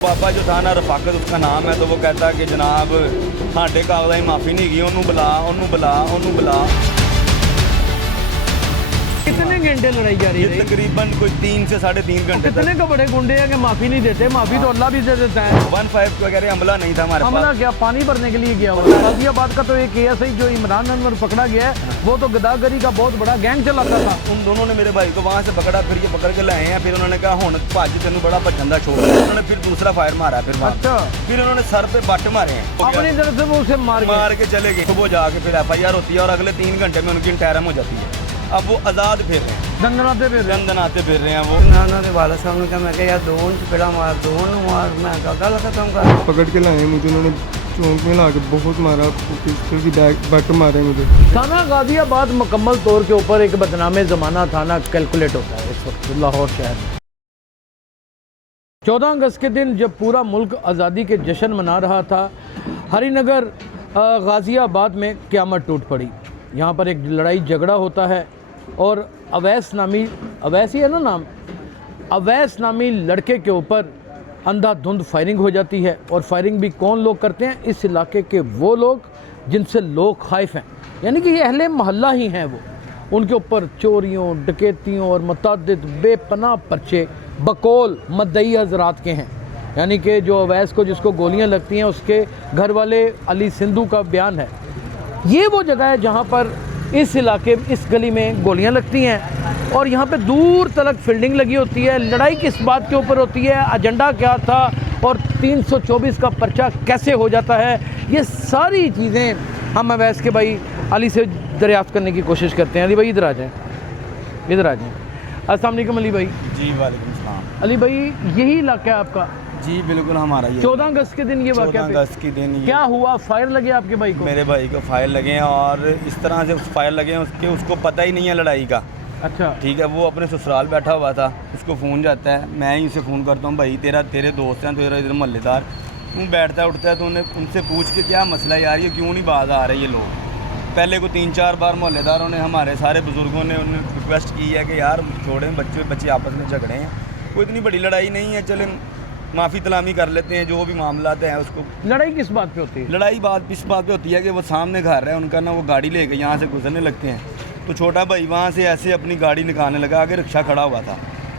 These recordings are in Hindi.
बाबा जो था ना रफाकत उसका नाम है, तो वो कहता है कि जनाब साढ़े कागज़ां की माफ़ी नहीं गई, उन्होंने बुला उन्होंने बुला उन्होंने बुला। कितने घंटे लड़ाई जारी ये रही? तकरीबन कोई 3 से 3.5 घंटे कितने का बड़े गुंडे हैं कि माफी नहीं देते? माफी तो अल्लाह भी दे देता है। 15 वगैरह हमला नहीं था हमारे हमला पास। क्या पानी भरने के लिए गया हुआ है। गाजियाबाद का तो एक एएसआई जो इमरान अनवर पकड़ा गया है, वो तो गदागरी का बहुत बड़ा गैंग चलाता था। उन दोनों ने मेरे भाई को वहाँ से पकड़ा, फिर ये पकड़ के लाए हैं। फिर उन्होंने कहा हुण भज तेन बड़ा भजन का शौक है। उन्होंने फिर दूसरा फायर मारा, फिर वहाँ। अच्छा, फिर उन्होंने सर पे बट मारे हैं, अपनी तरफ से वो उसे मार के चले गए। सुबह जाके फिर FIR होती है और अगले 3 घंटे में उनकी इंटरम हो जाती है। अब वो आज़ाद फिर रहे हैं, दंदनाते पे दंदनाते फिर रहे हैं वो। नाना के वाला साहब ने कहा, मैं यार दोन चपेड़ा मार, दोन मार, मैं गल खत्म कर। पकड़ के लाए मुझे, उन्होंने चौंक में ला के बहुत मारा, पिस्टल की बट मारे मुझे। थाना गाजियाबाद मुकम्मल तौर के ऊपर एक बदनामे ज़माना थाना कैलकुलेट होता है इस वक्त लाहौर शहर में। 14 अगस्त के दिन जब पूरा मुल्क आज़ादी के जश्न मना रहा था, हरिनगर गाजियाबाद में क़यामत टूट पड़ी। यहाँ पर एक लड़ाई झगड़ा होता है और अवैस ही है ना नाम, अवैस नामी लड़के के ऊपर अंधाधुंध फायरिंग हो जाती है। और फायरिंग भी कौन लोग करते हैं? इस इलाके के वो लोग जिनसे लोग खाइफ हैं, यानी कि ये अहले मोहल्ला ही हैं। वो उनके ऊपर चोरियों, डकैतियों और मुतअद्दिद बेपनाह पर्चे बकौल मद्दई हज़रात के हैं। यानी कि जो अवैस को जिसको गोलियां लगती हैं, उसके घर वाले अली सिंधु का बयान है। ये वो जगह है जहाँ पर इस इलाके, इस गली में गोलियां लगती हैं और यहाँ पे दूर तक फील्डिंग लगी होती है। लड़ाई किस बात के ऊपर होती है, एजेंडा क्या था और 324 का पर्चा कैसे हो जाता है, ये सारी चीज़ें हम अवैस के भाई अली से दरियाफ्त करने की कोशिश करते हैं। अली भाई इधर आ जाएँ, इधर आ जाएँ। अस्सलाम वालेकुम अली भाई। जी वालेकुम सलाम। अली भाई यही इलाका है आपका? जी बिल्कुल हमारा ये 14 अगस्त के दिन ये 14 वाक़या अगस्त के दिन क्या हुआ? फायर लगे आपके भाई को? मेरे भाई को फायर लगे हैं और इस तरह से फायर लगे हैं उसको पता ही नहीं है लड़ाई का। अच्छा, ठीक है, वो अपने ससुराल बैठा हुआ था, उसको फ़ोन जाता है, मैं ही उसे फ़ोन करता हूँ, भाई तेरे दोस्त हैं, तेरा इधर मोहल्लेदार, तू बैठता उठता है तो उन्हें उनसे पूछ के क्या मसला है यार, ये क्यों नहीं बाज आ रहे ये लोग। पहले को 3-4 बार मोहल्लेदारों ने, हमारे सारे बुज़ुर्गों ने उन्हें रिक्वेस्ट की है कि यार छोड़ें, बच्चे आपस में झगड़े हैं, कोई इतनी बड़ी लड़ाई नहीं है, चलें माफ़ी तलामी कर लेते हैं, जो भी मामला हैं उसको। लड़ाई किस बात पे होती है? लड़ाई इस बात पे होती है कि वो सामने घर है उनका ना, वो गाड़ी लेके यहाँ से गुजरने लगते हैं, तो छोटा भाई वहाँ से ऐसे अपनी गाड़ी निकालने लगा, आगे रिक्शा खड़ा हुआ था,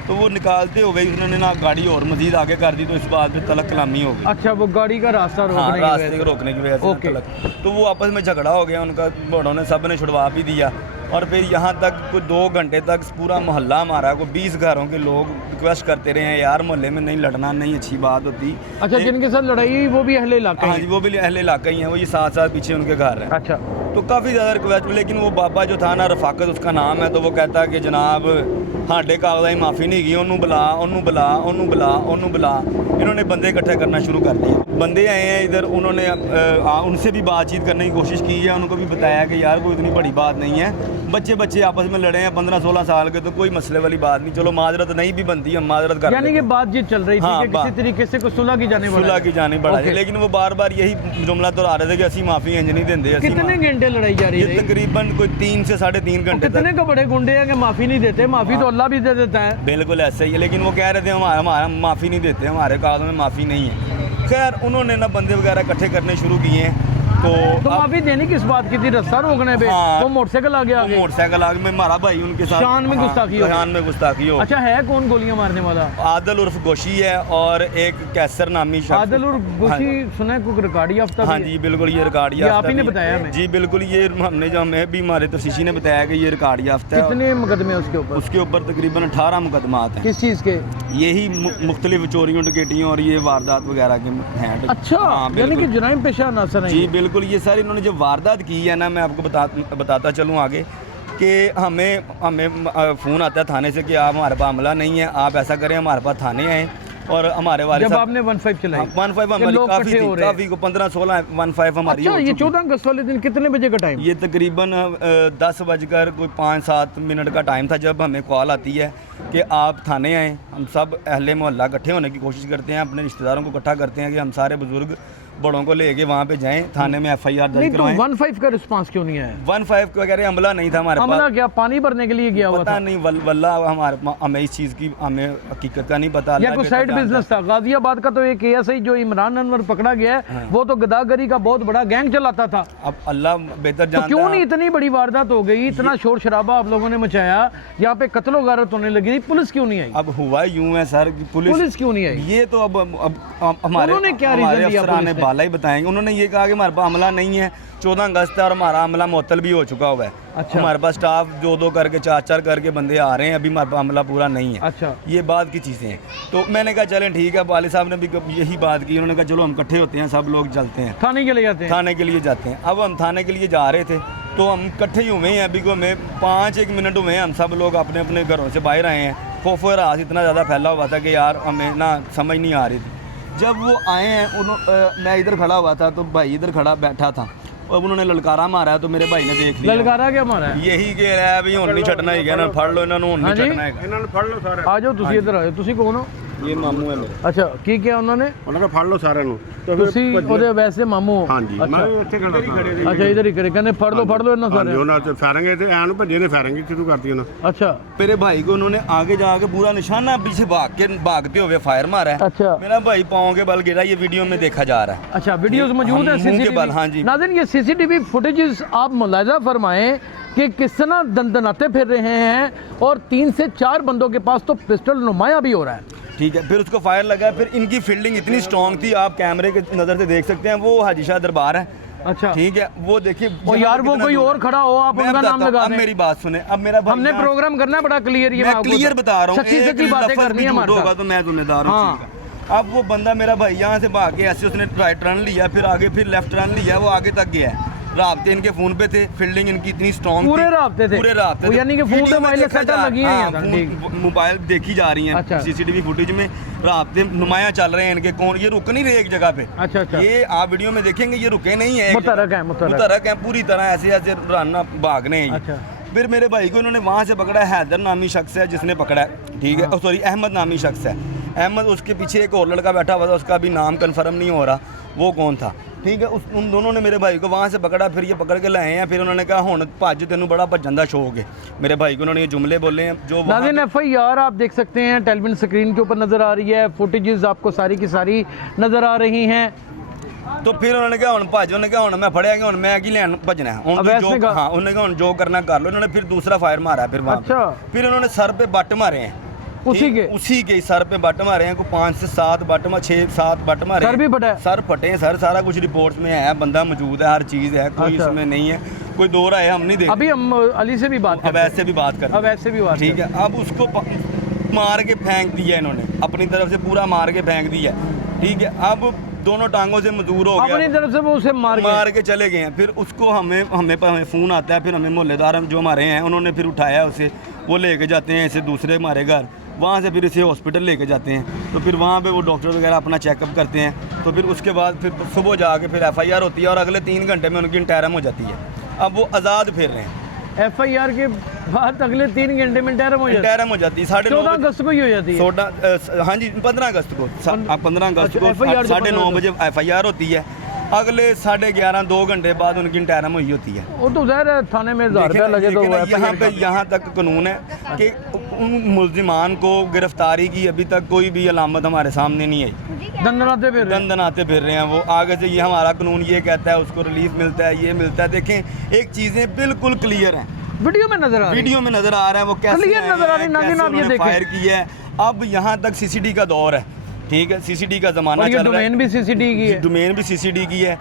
तो वो निकालते हो गई, उन्होंने ना गाड़ी और मज़ीद आगे कर दी, तो इस बात पे तलक कलामी हो गई। अच्छा, वो गाड़ी का रास्ता हाँ, रास्ते रोकने को रोकने की वजह से ओके। तलक, तो वो आपस में झगड़ा हो गया उनका, बड़ों ने सब ने छुड़वा भी दिया। और फिर यहाँ तक कोई 2 घंटे तक पूरा मोहल्ला हमारा, को 20 घरों के लोग रिक्वेस्ट करते रहे हैं यार मोहल्ले में नहीं लड़ना, नहीं अच्छी बात होती। अच्छा, जिनके साथ लड़ाई हुई वो भी अहले इलाका हाँ ही जी, वो भी अहले इलाका ही हैं, वो ये साथ पीछे उनके घर हैं। अच्छा, तो काफ़ी ज़्यादा रिक्वेस्ट, लेकिन वो बाबा जो था ना रफाकत उसका नाम है, तो वो कहता है कि जनाब साढ़े कागज़ां की माफ़ी नहीं गई, उन्होंने बुला उन्होंने बुला उन्होंने बुला उन्होंने बुला। इन्होंने बंदे इकट्ठे करना शुरू कर दिए, बंदे आए हैं इधर, उन्होंने उनसे भी बातचीत करने की कोशिश की है, उनको भी बताया कि यार कोई इतनी बड़ी बात नहीं है, बच्चे आपस में लड़े हैं 15-16 साल के, तो कोई मसले वाली बात नहीं, चलो माजरत नहीं भी बनती, हम माजरत कर, यानी कि बातचीत चल रही थी हाँ, कि किसी तरीके से कुछ सुलह की जाने बढ़ा है, लेकिन वो बार यही जुमला तो आ रहे थे कि असी माफ़ी इंज नहीं देंगे। कितने घंटे लड़ाई जारी ये रही? तकरीबन कोई 3 से 3.5 घंटे। कितने का बड़े गुंडे हैं कि माफी नहीं देते? माफी तो अल्लाह भी दे देता है। बिल्कुल ऐसा ही है, लेकिन वो कह रहे थे हमारा माफ़ी नहीं देते, हमारे कागज़ों में माफ़ी नहीं है। खैर उन्होंने ना बंदे वगैरह इकट्ठे करने शुरू किए हैं, तो माफी देने किस बात की थी? रास्ता रोकने पे? हाँ, वो मोटरसाइकिल आगे आ गए, मोटरसाइकिल आगे में मारा भाई उनके साथ, शान में गुस्ताखी हो, शान में गुस्ताखी हो। अच्छा, है कौन गोलियां मारने वाला? आदिल उर्फ गोशी है और एक कैसर नामी शख्स। आदिल उर्फ गोशी सुना है कोई रिकॉर्ड याफ्ता? हाँ जी बिल्कुल, ये रिकॉर्ड याफ्ता, आप ही ने बताया हमें? जी बिल्कुल, ये हमने जो हमें भी हमारे तफसीशी ने बताया कि ये रिकॉर्ड याफ्ता है। कितने मुकदमे उसके ऊपर? उसके ऊपर तकरीबन 18 मुकदमात हैं। किस चीज़ के? यही मुख्तलिफ चोरियों, डकैतियों और ये वारदात वगैरह के हैं। अच्छा, यानी कि जुराइम पेशा नासर है। जी बिल्कुल, ये सारी इन्होंने जो वारदात की है ना, मैं आपको बताता चलूँ आगे कि हमें फ़ोन आता है थाने से कि आप हमारे पास हमला नहीं है, आप ऐसा करें हमारे पास थाने आएँ, और हमारे वाले जब आपने 15 चलाई, 15 हमारी काफ़ी को 15-16 15 हमारी। अच्छा, ये 14 अगस्त वाले दिन कितने बजे का टाइम? ये तकरीबन 10:05 का टाइम था जब हमें कॉल आती है कि आप थाने आएँ। हम सब अहले मोहल्ला इकट्ठे होने की कोशिश करते हैं, अपने रिश्तेदारों को इकट्ठा करते हैं कि हम सारे बुज़ुर्ग बड़ों को लेके वहाँ पे जाएं, थाने में FIR नहीं दर्ज तो करवाएं। 15 का रिस्पांस क्यों नहीं आया? 15 वगैरह हमला नहीं था हमारे हमला पास, क्या पानी भरने के लिए गया हुआ पता था नहीं वल्ला हमें इस चीज़ की हमें हकीकत का नहीं पता। या अल्लाह कोई बेहतर साइड जानता बिजनेस था? गाजियाबाद का तो एक ASI जो इमरान अनवर पकड़ा गया है वो तो गदागरी का बहुत बड़ा गैंग चलाता था। है। अब अल्लाह बेहतर तो जानता क्यों है। नहीं इतनी बड़ी वारदात हो गई, इतना शोर शराबा आप लोगों ने मचाया, यहाँ पे कत्लो गारत होने लगी, पुलिस क्यों नहीं आई? अब हुआ यूं है सर कि पुलिस क्यों नहीं आई? ये तो अब हमारे उन्होंने क्या हमारे रीजन दिया अफसरान पुलिस ने? बाला ही बताएंगे। उन्होंने ये कहा कि हमारे पास हमला नहीं है, 14 अगस्त है और हमारा हमला मुअत्तल भी हो चुका हुआ है। अच्छा। हमारे पास स्टाफ 2-2 करके 4-4 करके बंदे आ रहे हैं, अभी हमारे पास हमला पूरा नहीं है। अच्छा। ये बात की चीज़ें हैं। तो मैंने कहा चलें ठीक है, वाले साहब ने भी यही बात की। उन्होंने कहा चलो हम इकट्ठे होते हैं, सब लोग चलते हैं, थाने के ले जाते हैं। थाने के लिए जाते हैं। अब हम थाने के लिए जा रहे थे तो हम इकट्ठे ही हुए हैं, अभी को हमें 5-1 मिनट हुए हैं, हम सब लोग अपने अपने घरों से बाहर आए हैं। खौफ और राज इतना ज़्यादा फैला हुआ था कि यार हमें ना समझ नहीं आ रही थी। जब वो आए हैं मैं इधर खड़ा हुआ था तो भाई इधर खड़ा बैठा था और उन्होंने ललकारा मारा तो मेरे भाई ने देख लिया। ललकारा क्या मारा है? यही कह रहा है भी हुण नहीं छड्डना ही, ना फड़ लो इन्होंने, हुण नहीं हाँ जी? छड्डना है। आ जाओ ਤੁਸੀਂ ਇੱਧਰ ਆਓ। ਤੁਸੀਂ ਕੌਣ ਹੋ? ये मामू है मेरे। ਅੱਛਾ ਕੀ ਕਿਹਾ ਉਹਨਾਂ ਨੇ? ਉਹਨਾਂ ਨੇ ਫੜ ਲਓ ਸਾਰਿਆਂ ਨੂੰ ਤੇ ਤੁਸੀਂ ਉਹਦੇ ਵੈਸੇ ਮਾਮੂ ਹੋ? ਹਾਂਜੀ ਮੈਂ ਅੱਛਾ ਇੱਥੇ ਖੜਾ ਸੀ। ਅੱਛਾ ਇਧਰ ਹੀ ਕਰੇ ਕਹਿੰਦੇ ਫੜ ਲਓ ਇਹਨਾਂ ਹਾਂਜੀ ਸਾਰਿਆਂ। ਉਹਨਾਂ ਤੇ ਫਾਇਰਿੰਗ ਤੇ ਐਨ ਭੱਜੇ ਨੇ, ਫਾਇਰਿੰਗ ਸ਼ੁਰੂ ਕਰਤੀ ਉਹਨਾਂ। अच्छा मेरे भाई को उन्होंने आगे जाके पूरा निशाना पीछे भागते हुए फायर मारा है। अच्छा मेरा भाई पाँव के बल गिरा, ये वीडियो में देखा जा रहा है। अच्छा वीडियोस मौजूद है मुंह के बल, हाँ जी। नाज़रीन ये CCTV फुटेजेस आप मुलाजा फरमाएं कि किस तरह दंदनाते फिर रहे हैं और 3 से 4 बंदों के पास तो पिस्टल नुमाया भी हो रहा है। ठीक है, फिर उसको फायर लगा। फिर इनकी फील्डिंग इतनी स्ट्रॉन्ग थी, आप कैमरे के नज़र से देख सकते हैं। वो हाजी शाह दरबार है, अच्छा ठीक है, वो देखिए। और यार वो कोई और खड़ा हो, आप मैं उनका नाम बताता हूँ, लगा अब दें। मेरी बात सुने। अब मेरा भाई हमने यहाँ- प्रोग्राम करना है बड़ा क्लियर, ये मैं आपको क्लियर बता रहा हूँ, सच्ची एक सच्ची बातें लफ्ज़ करनी भी है झूठ हमारे होगा साथ। तो मैं जिम्मेदार हूँ हाँ। इस चीज़ का। अब वो बंदा मेरा भाई यहाँ से भाग के ऐसे उसने राइट टर्न लिया, फिर आगे फिर लेफ्ट टर्न लिया, वो आगे तक गया है। राब्ते इनके फ़ोन पे थे, फील्डिंग इनकी इतनी स्ट्रॉन्ग पूरे राब्ते थे? पूरे राब्ते वो थे। यानी कि फ़ोन पे वीडियो में मोबाइल देखा सेटअप जा- लगी हैं हाँ, यहाँ, फ़ोन- ठीक। मोबाइल देखी जा रही हैं। अच्छा। CCTV फुटेज में राब्ते नुमाया चल रहे हैं इनके। कौन ये रुक नहीं रहे एक जगह पे। अच्छा, अच्छा। ये आप वीडियो में देखेंगे, ये रुके नहीं है, मुतहरक है, मुतहरक। मुतहरक है पूरी तरह, ऐसे ऐसे रन भागने हैं ये। अच्छा। फिर मेरे भाई को इन्होंने वहाँ से पकड़ा है, हैदर नामी शख्स है जिसने पकड़ा है, ठीक है, सॉरी अहमद नामी शख्स है। अहमद, उसके पीछे एक और लड़का बैठा हुआ था, उसका भी नाम कन्फर्म नहीं हो रहा वो कौन था, ठीक है। उन दोनों ने मेरे भाई को वहाँ से पकड़ा, फिर ये पकड़ के लाए हैं। फिर उन्होंने कहा हुण भज तेनू बड़ा भजन का शौक है। मेरे भाई को उन्होंने ये जुमले बोले हैं जो वहाँ नाज़रीन FIR आप देख सकते हैं, टेलीविजन स्क्रीन के ऊपर नज़र आ रही है, फुटेजेस आपको सारी की सारी नज़र आ रही हैं। तो फिर उन्होंने कहा हुण भज, उन्होंने कहा हुण मैं फड़िया कि हुण मैं की लैन भजना है, हुण अब तू ऐसे जो कहा- हाँ उन्होंने कहा हुण जो करना कर लो। इन्होंने फिर दूसरा फायर मारा है फिर वहाँ पे। अच्छा। फिर उन्होंने सर पे बट मारे हैं, उसी ठीक? के? उसी के सर पे बट मारे हैं, को 5 से 7 बट 6-7 बट मारे सर हैं। भी फटा है? सर फटे हैं सर, सारा कुछ रिपोर्ट्स में है, बंदा मौजूद है, हर चीज़ है, कोई अच्छा। इसमें नहीं है, कोई दो राय हम नहीं देते। अभी हम अली से भी बात अब करते हैं। ऐसे भी बात कर, अब ऐसे भी बात ठीक है। अब उसको मार के फेंक दिया इन्होंने, अपनी तरफ से पूरा मार के फेंक दिया, ठीक है। अब दोनों टांगों से मजदूर हो अपनी गया, तरफ से वो उसे मार के के चले गए हैं। फिर उसको हमें फ़ोन आता है, फिर हमें मोहल्लेदार जो हमारे हैं उन्होंने फिर उठाया उसे, वो लेके जाते हैं इसे दूसरे हमारे घर, वहाँ से फिर इसे हॉस्पिटल लेके जाते हैं। तो फिर वहाँ पे वो डॉक्टर वगैरह अपना चेकअप करते हैं। तो फिर उसके बाद फिर सुबह जाके फिर FIR होती है और अगले 3 घंटे में उनकी इंटरम हो जाती है। अब वो आज़ाद फिर रहे हैं। FIR के बाद अगले 3 घंटे में इंटरम हो जाता है। इंटरम हो जाती है 9:30 14 अगस्त को ही हो जाती है। हाँ जी 15 अगस्त को 15 अगस्त अच्छा, को FIR जो 9:30 बजे FIR होती है। अगले 11:30 2 घंटे बाद उनकी इंटरम हुई होती है। वो तो ज़ाहिर है थाने में 1000 रुपया लगे तो लेकिन वो यहाँ FIR पे यहाँ तक कानून है कि उन मुल्जिमान को गिरफ्तारी की अभी तक कोई भी अलामत हमारे सामने नहीं आई। दंदनाते फिर रहे हैं। दंदनाते फिर रहे हैं वो। आगे से ये हमारा कानून ये कहता है उसको रिलीफ मिलता है, ये मिलता है। देखें एक चीज़ें बिल्कुल क्लियर हैं, वीडियो में नजर आ रही है। वीडियो में नज़र आ रहा है वो कैसे क्लियर आए नज़र आ हैं, रही है, नाज़रीन कैसे आप ये उन्होंने देखें। फायर की है। अब यहाँ तक CCD का दौर है, ठीक है, CCD का ज़माना और ये चल रहा है। डोमेन भी CCD की है। डोमेन भी CCD की है।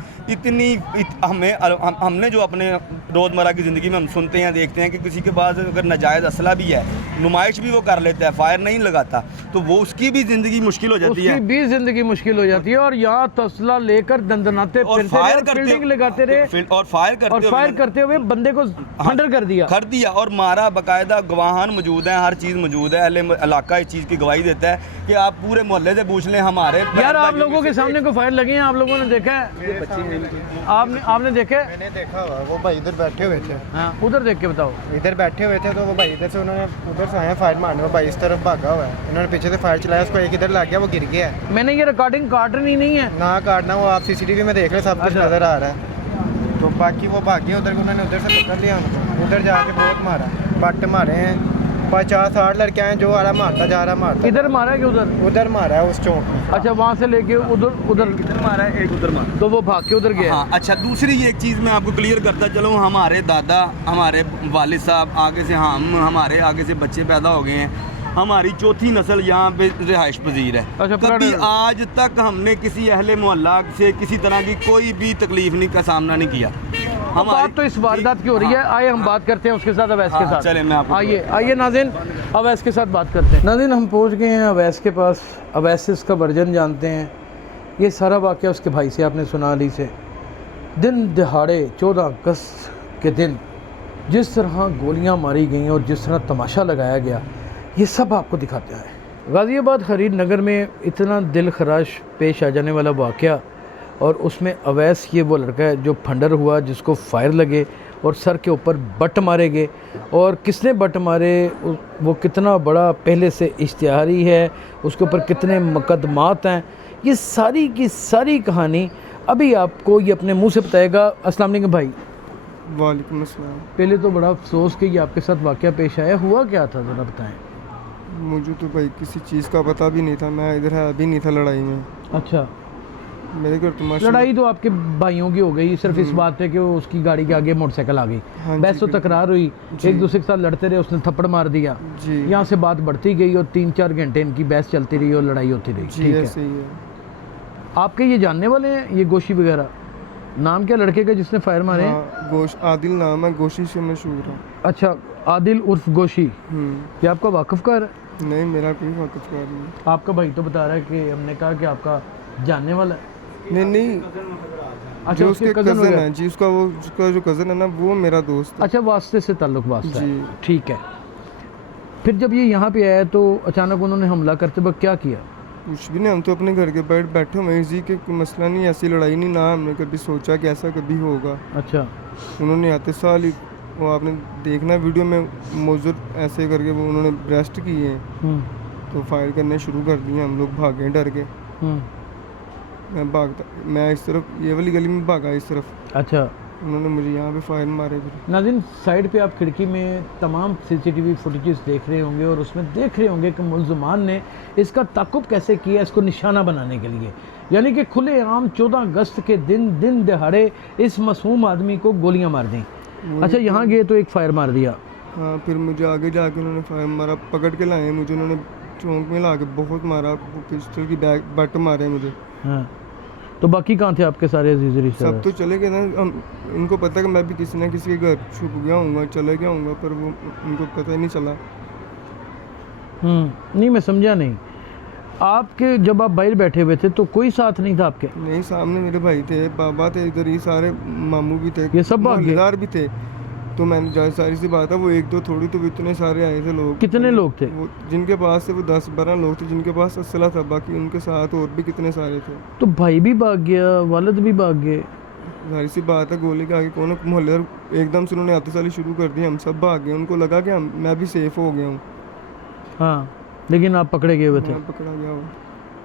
हमने जो अपने रोज़मर्रा की ज़िंदगी में हम सुनते हैं देखते हैं कि किसी के पास अगर नाजायज़ असला भी है, नुमाइश भी वो कर लेता है, फायर नहीं लगाता, तो वो उसकी भी ज़िंदगी मुश्किल हो जाती है। उसकी भी जिंदगी मुश्किल हो जाती है। और यहाँ तसला लेकर दंदनाते और फिरते रहे फायर और करते फील्डिंग लगाते रहे और फायर करते हुए बंदे को खंडर कर दिया। कर दिया और मारा। बाकायदा गवाहान मौजूद हैं, हर चीज़ मौजूद है। अहले इलाका इस चीज़ की गवाही देता है कि आप पूरे मोहल्ले से पूछ पूछ लें हमारे यार आप लोगों के सामने को फायर लगी हैं, आप लोगों ने देखा है? आपने देखे? मैंने देखा हुआ, वो भाई इधर बैठे हुए थे। हाँ, उधर देख के बताओ। इधर बैठे हुए थे तो वो भाई इधर से उन्होंने उधर से आया फायर मारने, वो भाई इस तरफ भागा हुआ है, इन्होंने पीछे से फायर चलाया, उसको एक इधर लग गया, वो गिर गया है। मैंने ये रिकॉर्डिंग काटनी नहीं है ना काटना, वो आप सीसीटीवी में देख रहे, सब कुछ नजर आ रहा है। तो बाकी वो भागे उधर, उन्होंने उधर से पकड़ लिया उनको, उधर जाके बहुत मारा, बट मारे हैं 50-60 लड़के हैं, जो आ रहा मारता जा रहा, मारता इधर मारा है कि उधर मारा है उस चौक में। अच्छा, वहाँ से लेके उधर किधर मारा है, एक उधर मारा। तो वो भाग के उधर गया। हाँ, अच्छा दूसरी एक चीज़ मैं आपको क्लियर करता चलूँ, हमारे दादा, हमारे वालिद साहब, आगे से हमारे आगे से बच्चे पैदा हो गए हैं, हमारी चौथी नस्ल यहाँ पे रिहाइश पजीर है। अच्छा, कभी आज तक हमने किसी अहले मोहल्ला से किसी तरह की कोई भी तकलीफ का सामना नहीं किया। बात तो इस वारदात की हो रही है, आइए हम बात करते हैं उसके साथ, अवैस के साथ। चले मैं आपको आइए नाज़रीन, अवैस के साथ बात करते हैं। नाज़रीन, हम पहुंच गए हैं अवैस के पास। अवैस से इसका वर्जन जानते हैं। ये सारा वाक़या उसके भाई से आपने सुना, अली से। दिन दहाड़े 14 अगस्त के दिन जिस तरह गोलियां मारी गई और जिस तरह तमाशा लगाया गया, ये सब आपको दिखाते हैं। गाज़ियाबाद खरीद नगर में इतना दिल खराश पेश आ जाने वाला वाक़या, और उसमें अवैस ये वो लड़का है जो फंडर हुआ, जिसको फायर लगे और सर के ऊपर बट मारे गए। और किसने बट मारे, वो कितना बड़ा पहले से इश्तिहारी है, उसके ऊपर कितने मुकदमात हैं, ये सारी की सारी कहानी अभी आपको ये अपने मुंह से बताएगा। अस्सलाम वालेकुम भाई। वालेकुम अस्सलाम। पहले तो बड़ा अफसोस कि ये आपके साथ वाक़या पेश आया, हुआ क्या था ज़रा बताएं। मुझे तो भाई किसी चीज़ का पता भी नहीं था, मैं इधर है भी नहीं था लड़ाई में। अच्छा, मेरे घर तो माशा लड़ाई तो आपके भाइयों की हो गई, सिर्फ इस बात पे कि वो उसकी गाड़ी के आगे मोटरसाइकिल आ गई, हाँ जी, बहस तो तकरार हुई, एक दूसरे के साथ लड़ते रहे, उसने थप्पड़ मार दिया, जी यहाँ से बात बढ़ती गई और 3-4 घंटे इनकी बहस चलती रही और लड़ाई होती रही। जी ठीक है, ऐसे ही है। आपके ये जानने वाले हैं ये गोशी वगैरह? नाम क्या लड़के का जिसने फायर मारे हैं? हाँ, आदिल नाम है, गोशी से मशहूर है। अच्छा, आदिल उर्फ गोशी। ये आपका वाकफ का है? नहीं, मेरा कोई वाकफकार नहीं। आपका भाई तो बता रहा है कि हमने कहा कि आपका जानने वाला है। नहीं, अच्छा, जो उसके कज़न वगैरह? है जी, उसका जो कज़न है ना, वो मेरा दोस्त है। अच्छा, वास्ते से ताल्लुक वास्ता है, जी। ठीक है। फिर जब ये यहाँ पे आया तो अचानक उन्होंने हमला करते वक्त क्या किया? कुछ भी नहीं, हम तो अपने घर के बैठे हुए जी के कोई मसला नहीं, ऐसी लड़ाई नहीं, ना हमने कभी सोचा कि ऐसा कभी होगा। अच्छा, उन्होंने आते साल ही, वो आपने देखना वीडियो में, मौजूद ऐसे करके वो उन्होंने ब्रेस्ट किए हैं, तो फायर करने शुरू कर दिए, हम लोग भागे डर के। मैं इस तरफ, ये वाली गली में भागा इस तरफ, अच्छा। उन्होंने मुझे यहाँ पे फायर मारे। फिर नाज़रीन, साइड पे आप खिड़की में तमाम सीसीटीवी फुटेजेस देख रहे होंगे और उसमें देख रहे होंगे कि मुल्ज़िमान ने इसका ताक़ुब कैसे किया इसको निशाना बनाने के लिए, यानी कि खुलेआम 14 अगस्त के दिन दहाड़े इस मासूम आदमी को गोलियां मार दी। अच्छा, यहाँ गए तो एक फायर मार दिया। हाँ, फिर मुझे आगे जाके उन्होंने फायर मारा, पकड़ के लाए मुझे, उन्होंने चौंक में ला के बहुत मारा, पिस्टल की बट मारे मुझे। हाँ, तो बाकी कहाँ थे आपके सारे अजीज़ रिश्तेदार? सब तो चले गए ना, उनको पता कि मैं भी किसी न किसी के घर छुप गया हूँ, चले गया हूँ, पर वो उनको पता ही नहीं चला। नहीं, मैं समझा नहीं। आपके जब आप बाहर बैठे हुए थे तो कोई साथ नहीं था आपके? नहीं, सामने मेरे भाई थे, पापा थे, इधर ही सारे मामू भी थे, ये सब भाग गए? मोहल्लेदार भी थे। तो मैंने जहाँ सारी सी बात है, वो एक दो थोड़ी, तो इतने सारे आए थे लोग। कितने लोग थे? वो जिनके पास से वो 10-12 लोग थे जिनके पास असला था, बाकी उनके साथ और भी कितने सारे थे। तो भाई भी भाग गया, वालिद भी भाग गए? सारी सी बात है, गोली के आगे कौन, मोहल्लेदार एकदम से उन्होंने आते साली शुरू कर दी, हम सब भाग गए, उनको लगा कि मैं भी सेफ हो गया हूँ। हाँ, लेकिन आप पकड़े गए हुए थे? मैं पकड़ा गया हूँ।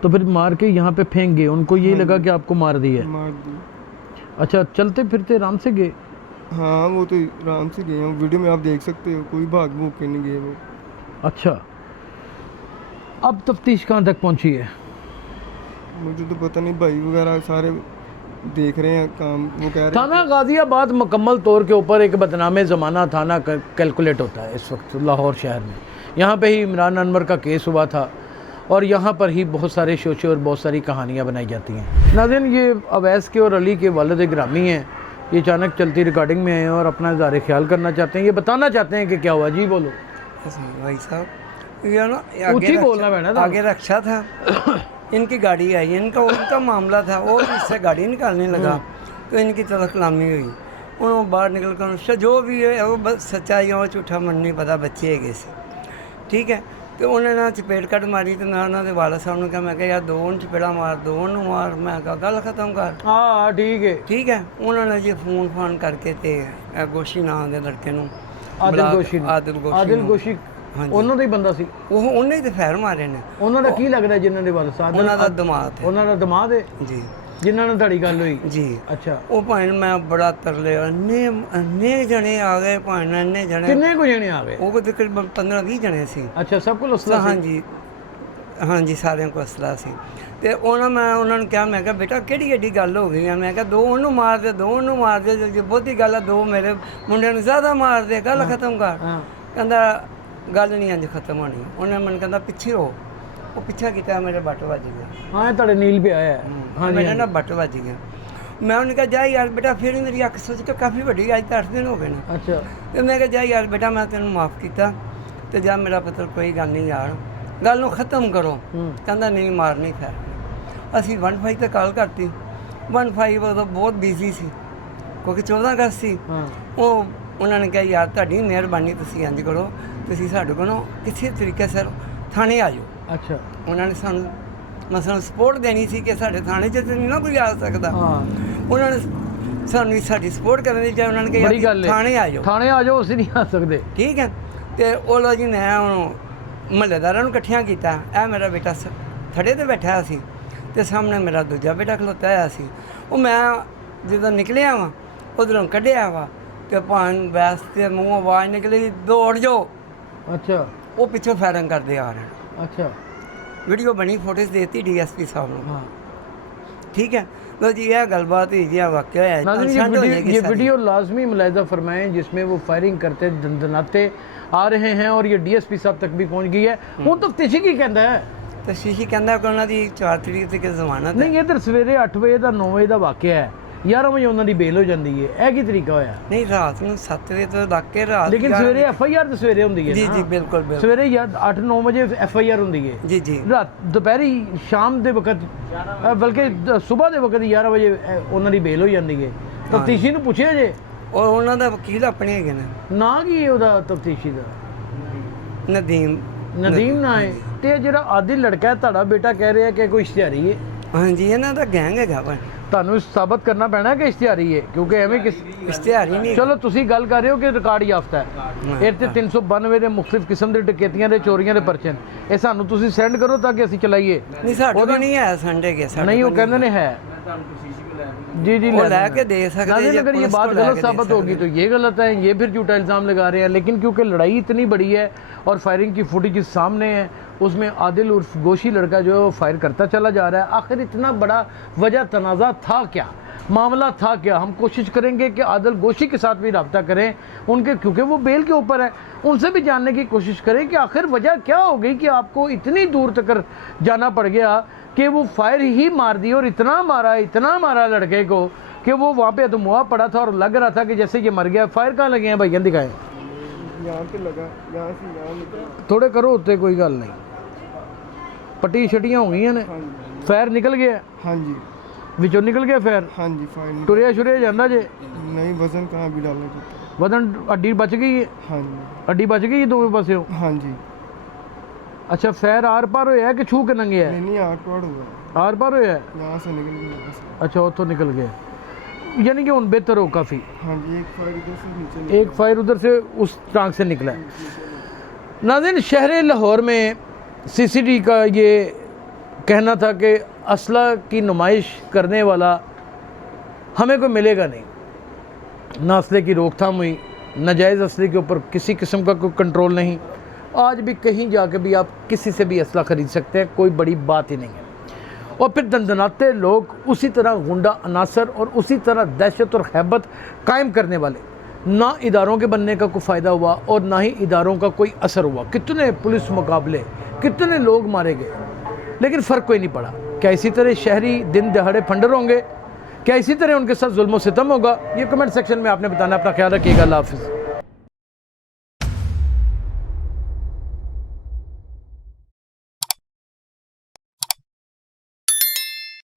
तो फिर मार के यहाँ पे फेंक गए, उनको यही लगा कि आपको मार दिया? मार दी। अच्छा, चलते फिरते आराम से गए? हाँ, वो तो आराम से गए हैं, वीडियो में आप देख सकते हो, कोई भाग भूग के नहीं गए वो। अच्छा, अब तफ्तीश कहाँ तक पहुँची है? मुझे तो पता नहीं, भाई वगैरह सारे देख रहे हैं काम, वो कह रहे थाना गाज़ियाबाद मुकम्मल तौर के ऊपर एक बदनाम ज़माना थाना कैलकुलेट होता है इस वक्त लाहौर शहर में। यहाँ पे ही इमरान अनवर का केस हुआ था और यहाँ पर ही बहुत सारे शोशे और बहुत सारी कहानियाँ बनाई जाती हैं। नाज़रीन, ये अवैस के और अली के वालिद ग्रामी हैं, ये अचानक चलती रिकॉर्डिंग में आए हैं और अपना इज़हार ख्याल करना चाहते हैं, ये बताना चाहते हैं कि क्या हुआ। जी बोलो। भाई साहब, ये ना ऊंची बोलना है ना, आगे रक्षा था, इनकी गाड़ी आई, उनका मामला था, वो इससे गाड़ी निकालने लगा तो इनकी तरह कलामी हुई, उन्होंने बाहर निकल कर उससे जो भी है वो बस सच्चाई और झूठा मन नहीं पता, बच्चे है कैसे, ठीक है। ਤੇ ਉਹਨੇ ਨਾ ਚਪੇੜ ਕੱਢ ਮਾਰੀ ਤੇ ਮੈਂ ਉਹਨਾਂ ਦੇ ਵਾਲਾ ਸਾਹਿਬ ਨੂੰ ਕਿਹਾ, ਮੈਂ ਕਿਹਾ ਯਾਰ ਦੋ ਨੂੰ ਚਪੇੜਾ ਮਾਰ, ਦੋ ਨੂੰ ਮਾਰ, ਮੈਂ ਕਿਹਾ ਗੱਲ ਖਤਮ ਕਰ। ਹਾਂ ਠੀਕ ਹੈ। ਠੀਕ ਹੈ, ਉਹਨਾਂ ਨੇ ਜੀ ਫੋਨ ਫਾਨ ਕਰਕੇ ਤੇ ਇਹ ਗੋਸ਼ੀ ਨਾਂ ਦੇ ਲੜਕੇ ਨੂੰ ਆਦਿਲ ਬੁਲਾ ਕੇ- ਗੋਸ਼ੀ ਨੂੰ। ਆਦਿਲ ਗੋਸ਼ੀ ਆਦਿਲ ਨੂੰ। ਗੋਸ਼ੀ ਹਾਂਜੀ। ਉਹਨਾਂ ਦਾ ਹੀ ਬੰਦਾ ਸੀ। ਉਹਨੇ ਹੀ ਤੇ ਫੈਰ ਮਾਰੇ ਨੇ। ਉਹਨਾਂ ਦਾ ਕੀ ਲੱਗਦਾ ਜਿਨ੍ਹਾਂ ਦੇ ਵਾਰਸ ਆਦਿਲ? ਉਹਨਾਂ ਦਾ ਦਿਮਾਗ ਹੈ ਉਹਨਾਂ ਦਾ ਦਿਮਾਗ ਹੈ ਜੀ ਜਿਨ੍ਹਾਂ ਨਾਲ ਤੁਹਾਡੀ ਗੱਲ ਹੋਈ? ਜੀ। ਅੱਛਾ, ਉਹ ਭਾਣ ਮੈਂ ਬੜਾ ਤਰਲੇ, ਇੰਨੇ ਜਣੇ ਆ ਗਏ ਭਾਣ, ਇੰਨੇ ਜਣੇ। ਕਿੰਨੇ ਕੁ ਜਣੇ ਆ ਗਏ? ਉਹ ਕੋਲ ਤਕਰੀਬਨ 15-20 ਜਣੇ ਸੀ। ਅੱਛਾ, ਸਭ ਕੋਲ ਅਸਲਾ ਸੀ? ਹਾਂਜੀ ਹਾਂਜੀ, ਸਾਰਿਆਂ ਕੋਲ ਅਸਲਾ ਸੀ। ਤੇ ਮੈਂ ਉਹਨਾਂ ਨੂੰ ਕਿਹਾ, ਮੈਂ ਕਿਹਾ ਬੇਟਾ ਕਿਹੜੀ ਏਡੀ ਗੱਲ ਹੋ ਗਈ ਆ? ਮੈਂ ਕਿਹਾ ਦੋ ਉਹਨੂੰ ਮਾਰ ਦੇ, ਦੋ ਉਹਨੂੰ ਮਾਰ ਦੇ, ਜੇ ਬਹੁਤੀ ਗੱਲ ਆ ਦੋ ਮੇਰੇ ਮੁੰਡਿਆਂ ਨੂੰ ਜ਼ਿਆਦਾ ਮਾਰ ਦੇ, ਗੱਲ ਖਤਮ ਕਰ। ਹਾਂ। ਕਹਿੰਦਾ ਗੱਲ ਨਹੀਂ ਇੰਝ ਖਤਮ ਹੋਣੀ। ਉਹਨੇ ਮੈਨੂੰ ਕਹਿੰਦਾ ਪਿੱਛੇ ਹੋ। ਉਹ ਪਿੱਛਾ ਕੀਤਾ, ਮੇਰੇ ਬੱਟ ਵੱਜ ਗਿਆ। ਹਾਂ, ਇਹ ਤੁਹਾਡੇ ਨੀਲ ਪਿਆ ਹੈ। ਹਾਂਜੀ, ਮੇਰੇ ਨਾ ਬੱਟ ਵੱਜ ਗਿਆ। ਮੈਂ ਉਹਨੂੰ ਕਿਹਾ ਜਾ ਯਾਰ ਬੇਟਾ, ਫਿਰ ਮੇਰੀ ਅੱਖ ਸੋਚ ਕੇ ਕਾਫੀ ਵੱਡੀ, ਅੱਜ ਤਾਂ 8 ਦਿਨ ਹੋ ਗਏ ਨੇ। ਅੱਛਾ। ਤੇ ਮੈਂ ਕਿਹਾ ਜਾ ਯਾਰ ਬੇਟਾ, ਮੈਂ ਤੈਨੂੰ ਮਾਫ ਕੀਤਾ ਤੇ ਜਾ ਮੇਰਾ ਪੁੱਤਰ, ਕੋਈ ਗੱਲ ਨਹੀਂ ਯਾਰ, ਗੱਲ ਨੂੰ ਖਤਮ ਕਰੋ। ਕਹਿੰਦਾ ਨਹੀਂ ਮਾਰਨੀ। ਫਿਰ ਅਸੀਂ 15 ਤੇ ਕਾਲ ਕਰਤੀ। 15 ਉਦੋਂ ਬਹੁਤ ਬਿਜ਼ੀ ਸੀ ਕਿਉਂਕਿ 14 ਅਗਸਤ ਸੀ। ਹਾਂ। ਉਹਨਾਂ ਨੇ ਕਿਹਾ ਯਾਰ ਤੁਹਾਡੀ ਮਿਹਰਬਾਨੀ, ਤੁਸੀਂ ਇੰਝ ਕਰੋ, ਤੁਸੀਂ ਸਾਡੇ ਕੋਲੋਂ ਕਿਸੇ ਤਰੀਕੇ ਸਿਰ ਥਾਣੇ ਆ ਜਾਓ। ਅੱਛਾ। ਉਹਨਾਂ ਨੇ ਸਾਨੂੰ ਮਸਲਾਂ ਸਪੋਰਟ ਦੇਣੀ ਸੀ ਕਿ ਸਾਡੇ ਥਾਣੇ 'ਚ ਨਹੀਂ ਨਾ ਕੋਈ ਆ ਸਕਦਾ। ਹਾਂ। ਉਹਨਾਂ ਨੇ ਸਾਨੂੰ ਸਾਡੀ ਸਪੋਰਟ ਕਰਨ ਦੀ ਜਾਂ ਉਹਨਾਂ ਨੇ ਬੜੀ ਕਿਹਾ ਗੱਲ ਹੈ। ਥਾਣੇ ਆ ਜਾਓ। ਥਾਣੇ ਆ ਜਾਓ, ਅਸੀਂ ਨਹੀਂ ਆ ਸਕਦੇ। ਠੀਕ ਹੈ। ਤੇ ਉਹ ਲੋ ਜੀ ਨੇ ਉਹਨੂੰ ਮਹੱਲੇਦਾਰਾਂ ਨੂੰ ਇਕੱਠਿਆਂ ਕੀਤਾ। ਇਹ ਮੇਰਾ ਬੇਟਾ ਥੜੇ ਤੇ ਬੈਠਾ ਸੀ ਤੇ ਸਾਹਮਣੇ ਮੇਰਾ ਦੂਜਾ ਬੇਟਾ ਖਲੋਤਾ ਹੋਇਆ ਸੀ। ਉਹ ਮੈਂ ਜਦੋਂ ਨਿਕਲਿਆ ਵਾਂ ਉਧਰੋਂ ਕੱਢਿਆ ਵਾ ਤੇ ਭਾਣ ਵੈਸ ਤੇ ਮੂੰਹ ਆਵਾਜ਼ ਨਿਕਲੀ, ਦੌੜ ਜਾਓ। ਅੱਛਾ। ਉਹ ਪਿੱਛੋਂ ਫਾਇਰਿੰਗ ਕਰਦੇ ਆ ਰਹੇ। ਅੱਛਾ। ਵੀਡੀਓ ਬਣੀ, ਫੋਟੋਜ਼ ਦੇਤੀ ਡੀਐਸਪੀ ਸਾਹਿਬ ਨੂੰ। हाँ। ठीक है, लो जी यह गलबात हुई जी, वाक़या है। नाज़रीन, कंसर्न हो जाएगी ये सारी। वीडियो लाजमी मुलाहिज़ा फरमाएं जिसमें वो फायरिंग करते दंदनाते आ रहे हैं और ये डीएसपी साहब तक भी पहुंच गई है। वो तो तफ्तीशी की कहता है तो शीशी कहता कि उन्होंने 4 तरीक तक जमानत है। नहीं, इधर सवेरे 8 बजे का 9 बजे का वाक़या है, 11 बजे उन्होंने बेल हो जाती है। यह की तरीका होया? नहीं, रात को 7 बजे तो लग के रात लेकिन 11 सवेरे FIR तो सवेरे होंदी है जी ना? जी बिल्कुल बिल्कुल। सवेरे 8-9 बजे FIR होंदी है। जी जी रात दोपहरी शाम के वक्त, बल्कि सुबह के वक्त 11 बजे उन्होंने बेल हो जाती है। तफ्तीशी ਨੂੰ ਪੁੱਛਿਆ ਜੇ? और उन्होंने ਦਾ ਵਕੀਲ ਆਪਣੇ ਹੈਗੇ ਨੇ। ਨਾ ਕੀ ਉਹਦਾ ਤਫਤੀਸ਼ੀ ਦਾ? ਨਦੀਮ ਨਾ ਹੈ। ਤੇ ਇਹ ਜਿਹੜਾ ਆਦਿਲ ਲੜਕਾ ਹੈ ਤੁਹਾਡਾ ਬੇਟਾ ਕਹਿ ਰਿਹਾ ਕਿ ਕੋਈ ਇਸ਼ਤਿਹਾਰੀ ਹੈ। ਹਾਂਜੀ, ਇਹਨਾਂ ਦਾ ਗੈਂਗ ਹੈਗਾ ਵਾ। ਤੁਹਾਨੂੰ ਸਾਬਤ ਕਰਨਾ ਪੈਣਾ ਕਿ ਇਸ਼ਤਿਹਾਰੀ ਹੈ, ਕਿਉਂਕਿ ਐਵੇਂ ਕਿਸ ਇਸ਼ਤਿਹਾਰੀ ਨਹੀਂ। ਚਲੋ ਤੁਸੀਂ ਗੱਲ ਕਰ ਰਹੇ ਹੋ ਕਿ ਰਿਕਾਰਡ ਯਾਫਤਾ ਹੈ। ਇਹ ਤੇ 392 ਦੇ ਮੁxtਲਿਫ ਕਿਸਮ ਦੇ ਡਕੈਤੀਆਂ ਦੇ ਚੋਰੀਆਂ ਦੇ ਪਰਚੇ ਨੇ। ਇਹ ਸਾਨੂੰ ਤੁਸੀਂ ਸੈਂਡ ਕਰੋ ਤਾਂ ਕਿ ਅਸੀਂ ਚਲਾਈਏ। ਨਹੀਂ, ਸਾਡੇ ਕੋਲ ਨਹੀਂ ਹੈ ਸੰਡੇ ਕੇ। ਸਾਡੇ नहीं, वो ਕੋਲ कहते नहीं है। जी जी, वो ले लाके दे सकते हैं, नाज़रीन, ये अगर ये पुलिस बात को गलत लाके दे साबित सकते होगी तो ये गलत है, ये फिर झूठा इल्ज़ाम लगा रहे हैं। लेकिन क्योंकि लड़ाई इतनी बड़ी है और फायरिंग की फुटेज सामने है, उसमें आदिल उर्फ गोशी लड़का जो है वो फायर करता चला जा रहा है। आखिर इतना बड़ा वजह तनाज़ा था क्या, मामला था क्या? हम कोशिश करेंगे कि आदिल गोशी के साथ भी रब्ता करें उनके, क्योंकि वो बेल के ऊपर है, उनसे भी जानने की कोशिश करें कि आखिर वजह क्या हो गई कि आपको इतनी दूर तक जाना पड़ गया कि वो फायर ही मार दी। और इतना मारा लड़के को कि वो वहाँ पे तो मुआ पड़ा था और लग रहा था कि जैसे ये मर गया। फायर कहाँ लगे हैं भैया, दिखाएं। यहाँ पे लगा, यहाँ से यहाँ निकला। थोड़े करो उत्ते, कोई गल नहीं। पट्टी छटियाँ हो गई ने, हाँ जी, फायर निकल गया, हाँ जी, विचों निकल गया फायर। हाँ जी, फाइन टुरिया शुरिया जाता जे? नहीं, वजन कहाँ भी डालना पड़ता। वदन हड्डी बच गई है? हाँ जी, हड्डी बच गई है दोवें पासे? हाँ जी। अच्छा, फायर आर पार होया कि छू के नंगे है? नहीं नहीं, आठ वाड़ हुआ, आर पार होया है? यहाँ से निकल गया यहाँ से। अच्छा, उतो निकल गया, यानी कि उन बेहतर हो काफ़ी। हाँ जी, एक फायर इधर से नीचे निकला। एक फायर उधर से उस टांग से निकला है। नाज़रीन, शहर लाहौर में CCTV का ये कहना था कि असला की नुमाइश करने वाला हमें कोई मिलेगा नहीं। ना असले की रोकथाम हुई, नाजायज़ असले के ऊपर किसी किस्म का कोई कंट्रोल नहीं। आज भी कहीं जाके भी आप किसी से भी असला ख़रीद सकते हैं, कोई बड़ी बात ही नहीं है। और फिर दंदनाते लोग, उसी तरह गुंडा अनासर और उसी तरह दहशत और हैबत कायम करने वाले, ना इदारों के बनने का कोई फ़ायदा हुआ और ना ही इदारों का कोई असर हुआ। कितने पुलिस मुकाबले, कितने लोग मारे गए, लेकिन फ़र्क कोई नहीं पड़ा। क्या इसी तरह शहरी दिन दहाड़े फंडर होंगे? क्या इसी तरह उनके साथ जुल्म सितम होगा? ये कमेंट सेक्शन में आपने बताना। अपना ख्याल रखिएगा। अल्लाह हाफ़िज़।